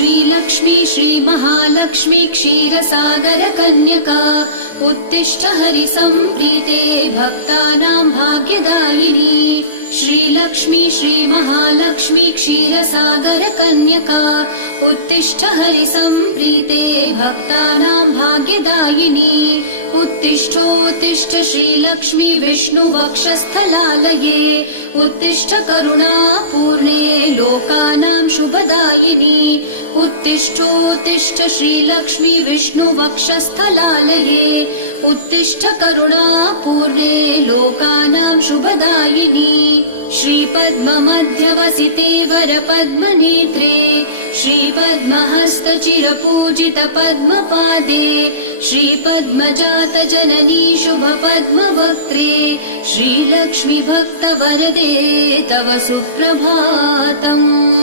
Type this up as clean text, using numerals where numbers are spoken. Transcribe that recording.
श्रीलक्ष्मी श्रीमहालक्ष्मी क्षीरसागरकन्यका उत्तिष्ठ हरिसम्प्रीते भक्तानां भाग्यदायिनी। श्रीलक्ष्मी श्रीमहालक्ष्मी क्षीरसागरकन्यका उत्तिष्ठ हरिसम्प्रीते भक्तानां भाग्यदायिनी। उत्तिष्ठोत्तिष्ठ श्रीलक्ष्मी विष्णुवक्षस्थलालये उत्तिष्ठ करुणापूर्णे लोकानां शुभदायिनी। उत्तिष्ठोत्तिष्ठ श्रीलक्ष्मी विष्णुवक्षस्थलालये उत्तिष्ठ करुणापूर्णे लोकानां शुभदायिनी। श्रीपद्ममध्यवसिते वरपद्मनेत्रे श्रीपद्महस्तचिरपूजितपद्मपादे श्रीपद्मजातजननी शुभपद्मवक्त्रे श्रीलक्ष्मी भक्तवरदे तव सुप्रभातम्।